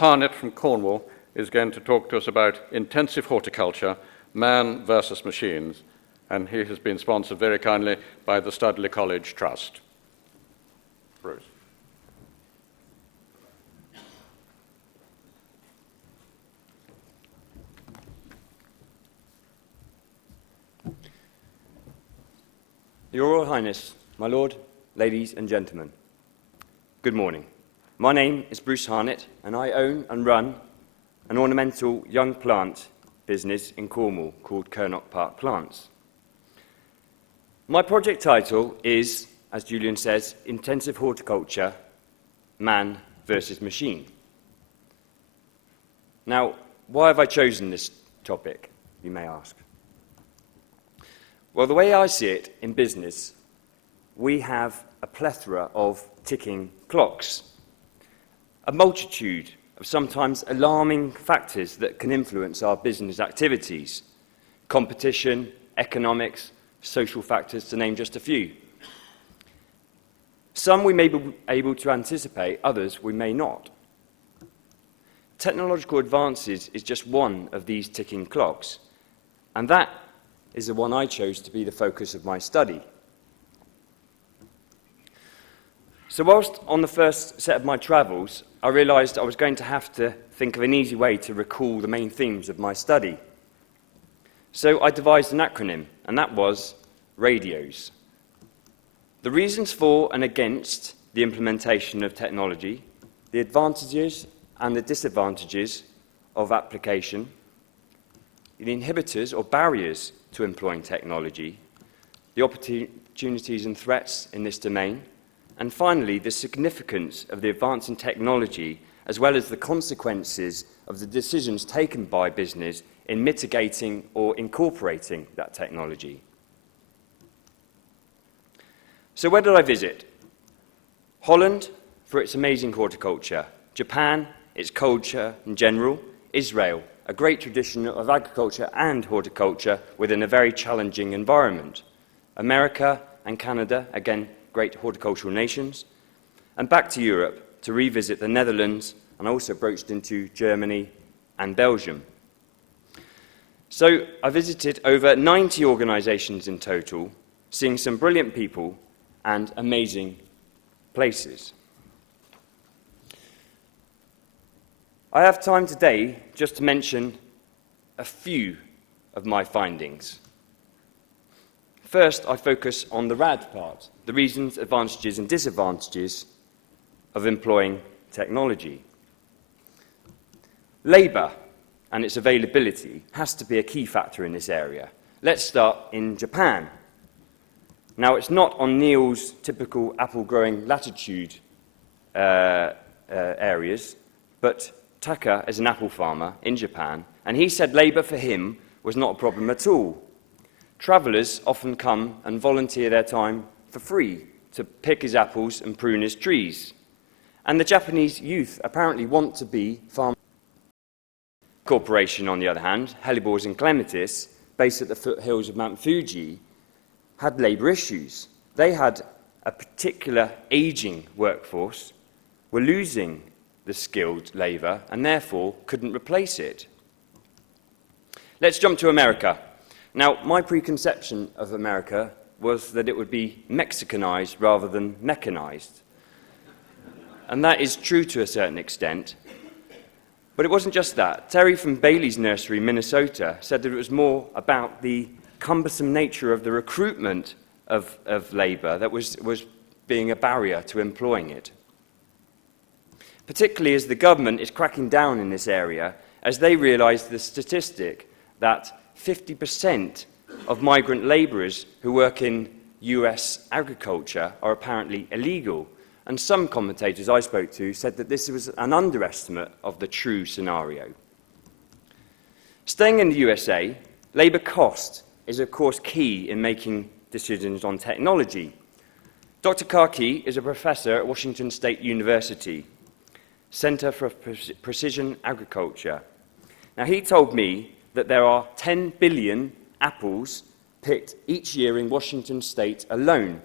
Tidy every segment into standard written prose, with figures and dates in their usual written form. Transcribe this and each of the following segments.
Harnett from Cornwall is going to talk to us about intensive horticulture, man versus machines, and he has been sponsored very kindly by the Studley College Trust. Bruce. Your Royal Highness, my Lord, ladies and gentlemen, good morning. My name is Bruce Harnett, and I own and run an ornamental young plant business in Cornwall called Kernock Park Plants. My project title is, as Julian says, Intensive Horticulture, Man versus Machine. Now, why have I chosen this topic, you may ask? Well, the way I see it in business, we have a plethora of ticking clocks, a multitude of sometimes alarming factors that can influence our business activities: competition, economics, social factors, to name just a few. Some we may be able to anticipate, others we may not. Technological advances is just one of these ticking clocks, and that is the one I chose to be the focus of my study. So whilst on the first set of my travels, I realised I was going to have to think of an easy way to recall the main themes of my study. So I devised an acronym, and that was RADIOS. The reasons for and against the implementation of technology, the advantages and the disadvantages of application, the inhibitors or barriers to employing technology, the opportunities and threats in this domain, and finally, the significance of the advance in technology, as well as the consequences of the decisions taken by business in mitigating or incorporating that technology. So where did I visit? Holland, for its amazing horticulture; Japan, its culture in general; Israel, a great tradition of agriculture and horticulture within a very challenging environment; America and Canada, again, great horticultural nations; and back to Europe to revisit the Netherlands, and also broached into Germany and Belgium. So I visited over 90 organisations in total, seeing some brilliant people and amazing places. I have time today just to mention a few of my findings. First, I focus on the RAD part, the reasons, advantages and disadvantages of employing technology. Labour and its availability has to be a key factor in this area. Let's start in Japan. Now, it's not on Neil's typical apple-growing latitude areas, but Taka is an apple farmer in Japan, and he said labour for him was not a problem at all. Travellers often come and volunteer their time for free to pick his apples and prune his trees. And the Japanese youth apparently want to be farmers. Corporation, on the other hand, Hellebores and Clematis, based at the foothills of Mount Fuji, had labour issues. They had a particular ageing workforce, were losing the skilled labour, and therefore couldn't replace it. Let's jump to America. Now, my preconception of America was that it would be Mexicanized rather than mechanized. And that is true to a certain extent. But it wasn't just that. Terry from Bailey's Nursery, Minnesota, said that it was more about the cumbersome nature of the recruitment of labour that was being a barrier to employing it. Particularly as the government is cracking down in this area, as they realise the statistic that 50% of migrant labourers who work in US agriculture are apparently illegal. And some commentators I spoke to said that this was an underestimate of the true scenario. Staying in the USA, labour cost is of course key in making decisions on technology. Dr. Karki is a professor at Washington State University, Center for Precision Agriculture. Now, he told me that there are 10 billion apples picked each year in Washington State alone.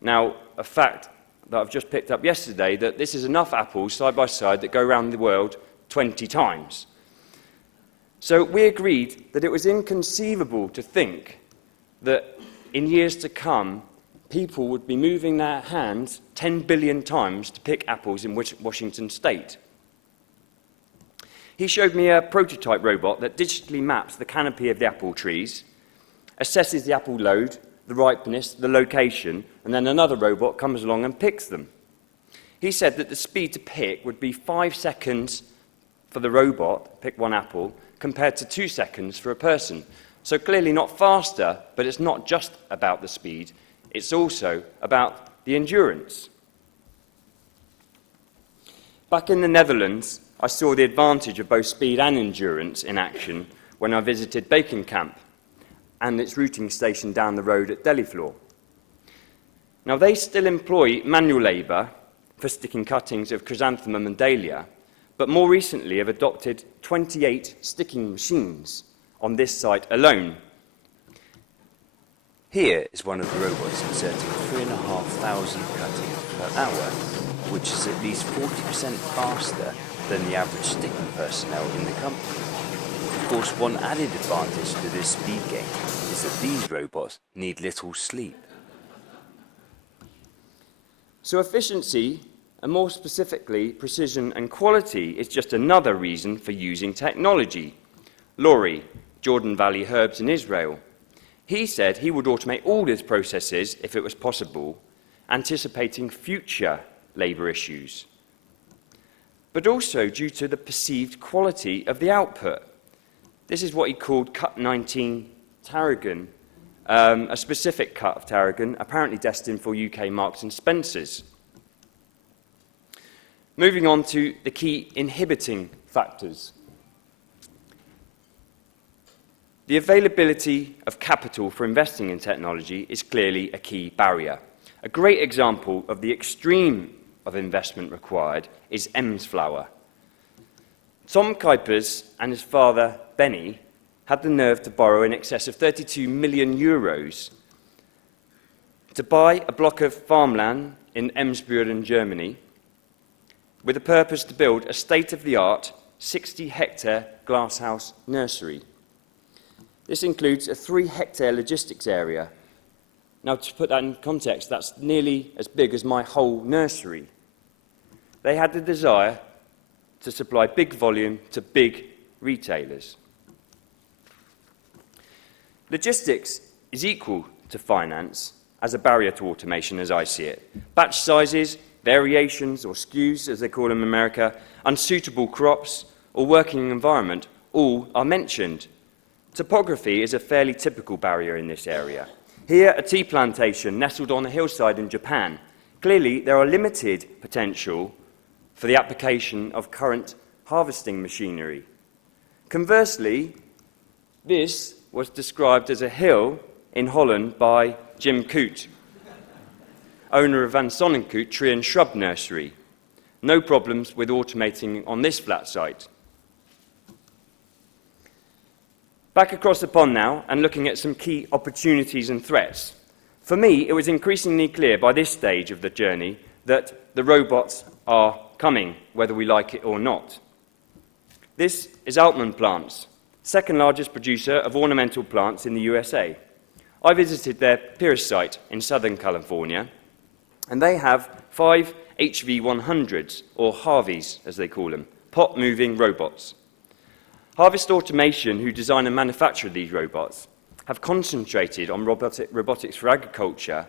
Now, a fact that I've just picked up yesterday, that this is enough apples side by side that go around the world 20 times. So we agreed that it was inconceivable to think that in years to come, people would be moving their hands 10 billion times to pick apples in Washington state. He showed me a prototype robot that digitally maps the canopy of the apple trees, assesses the apple load, the ripeness, the location, and then another robot comes along and picks them. He said that the speed to pick would be 5 seconds for the robot, pick one apple, compared to 2 seconds for a person. So clearly not faster, but it's not just about the speed, it's also about the endurance. Back in the Netherlands, I saw the advantage of both speed and endurance in action when I visited Bacon Camp and its routing station down the road at Delifloor. Now, they still employ manual labour for sticking cuttings of chrysanthemum and dahlia, but more recently have adopted 28 sticking machines on this site alone. Here is one of the robots inserting 3,500 cuttings per hour, which is at least 40% faster than the average sticking personnel in the company. Of course, one added advantage to this speed gain is that these robots need little sleep. So efficiency, and more specifically precision and quality, is just another reason for using technology. Laurie, Jordan Valley Herbs in Israel, he said he would automate all his processes if it was possible, anticipating future labour issues, but also due to the perceived quality of the output. This is what he called cut 19 tarragon, a specific cut of tarragon apparently destined for UK Marks and Spencers. Moving on to the key inhibiting factors. The availability of capital for investing in technology is clearly a key barrier. A great example of the extreme of investment required is Emsflower. Tom Kuipers and his father, Benny, had the nerve to borrow in excess of 32 million euros to buy a block of farmland in Emsburen, Germany, with the purpose to build a state-of-the-art 60-hectare glasshouse nursery. This includes a 3-hectare logistics area. Now, to put that in context, that's nearly as big as my whole nursery. They had the desire to supply big volume to big retailers. Logistics is equal to finance as a barrier to automation, as I see it. Batch sizes, variations, or SKUs, as they call them in America, unsuitable crops, or working environment, all are mentioned. Topography is a fairly typical barrier in this area. Here, a tea plantation nestled on a hillside in Japan. Clearly, there are limited potential for the application of current harvesting machinery. Conversely, this was described as a hill in Holland by Jim Coote, owner of Van Sonnenkoot Tree and Shrub Nursery. No problems with automating on this flat site. Back across the pond now, and looking at some key opportunities and threats. For me, it was increasingly clear by this stage of the journey that the robots are coming, whether we like it or not. This is Altman Plants, second largest producer of ornamental plants in the USA. I visited their Pierce site in Southern California, and they have 5 HV100s, or Harveys as they call them, pot-moving robots. Harvest Automation, who design and manufacture these robots, have concentrated on robotics for agriculture,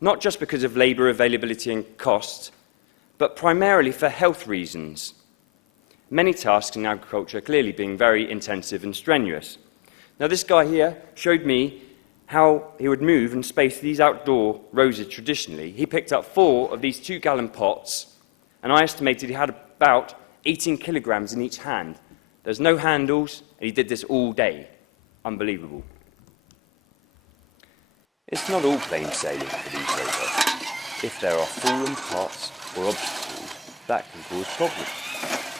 not just because of labour availability and cost, but primarily for health reasons. Many tasks in agriculture clearly being very intensive and strenuous. Now, this guy here showed me how he would move and space these outdoor roses traditionally. He picked up 4 of these 2-gallon pots, and I estimated he had about 18 kilograms in each hand. There's no handles, and he did this all day. Unbelievable. It's not all plain sailing for these robots. If there are fallen parts or obstacles, that can cause problems.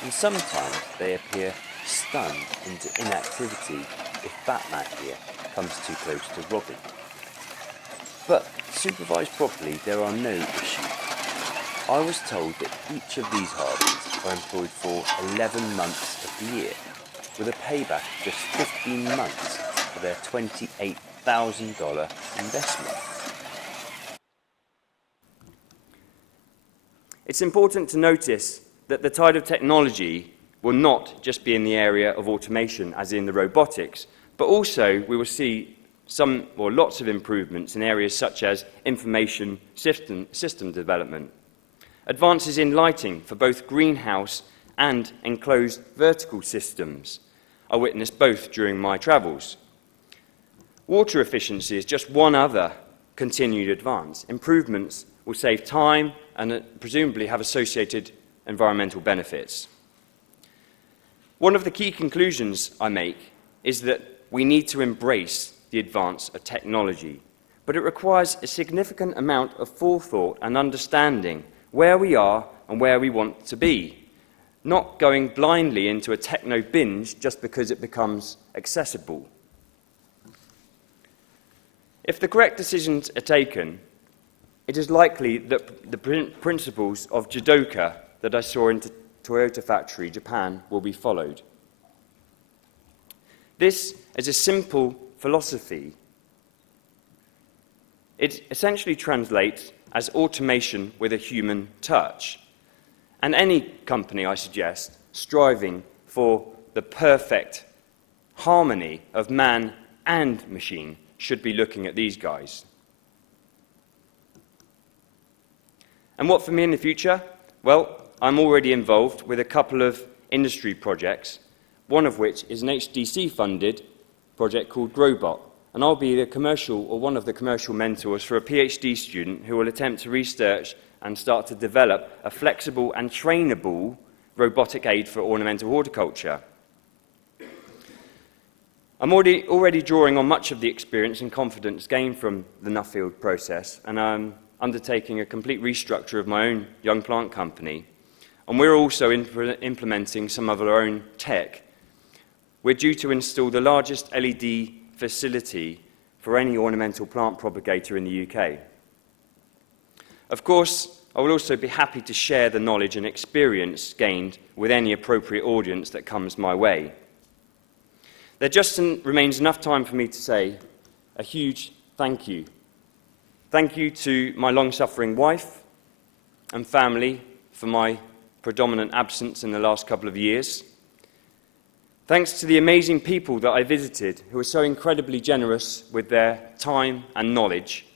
And sometimes they appear stunned into inactivity if Batman here comes too close to robbing. But supervised properly, there are no issues. I was told that each of these Harveys are employed for 11 months of the year, with a payback of just 15 months for their $28,000 investment. It's important to notice that the tide of technology will not just be in the area of automation, as in the robotics, but also we will see some or lots of improvements in areas such as information system development, advances in lighting for both greenhouse and enclosed vertical systems. I witnessed both during my travels. Water efficiency is just one other continued advance. Improvements will save time and presumably have associated environmental benefits. One of the key conclusions I make is that we need to embrace the advance of technology, but it requires a significant amount of forethought and understanding where we are and where we want to be, not going blindly into a techno binge just because it becomes accessible. If the correct decisions are taken, it is likely that the principles of Jidoka that I saw in Toyota Factory, Japan, will be followed. This is a simple philosophy. It essentially translates as automation with a human touch. And any company, I suggest, striving for the perfect harmony of man and machine should be looking at these guys. And what for me in the future? Well, I'm already involved with a couple of industry projects, one of which is an HDC-funded project called Growbot, and I'll be the commercial or one of the commercial mentors for a PhD student who will attempt to research and start to develop a flexible and trainable robotic aid for ornamental horticulture. I'm already drawing on much of the experience and confidence gained from the Nuffield process, and I'm undertaking a complete restructure of my own young plant company. And we're also implementing some of our own tech. We're due to install the largest LED facility for any ornamental plant propagator in the UK. Of course, I will also be happy to share the knowledge and experience gained with any appropriate audience that comes my way. There just remains enough time for me to say a huge thank you. Thank you to my long-suffering wife and family for my predominant absence in the last couple of years. Thanks to the amazing people that I visited who were so incredibly generous with their time and knowledge.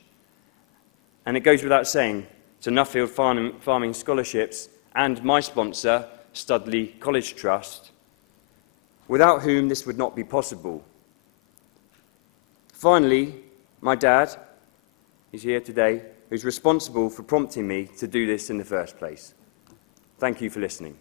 And it goes without saying to Nuffield Farming Scholarships and my sponsor, Studley College Trust, without whom this would not be possible. Finally, my dad, he's here today, who's responsible for prompting me to do this in the first place. Thank you for listening.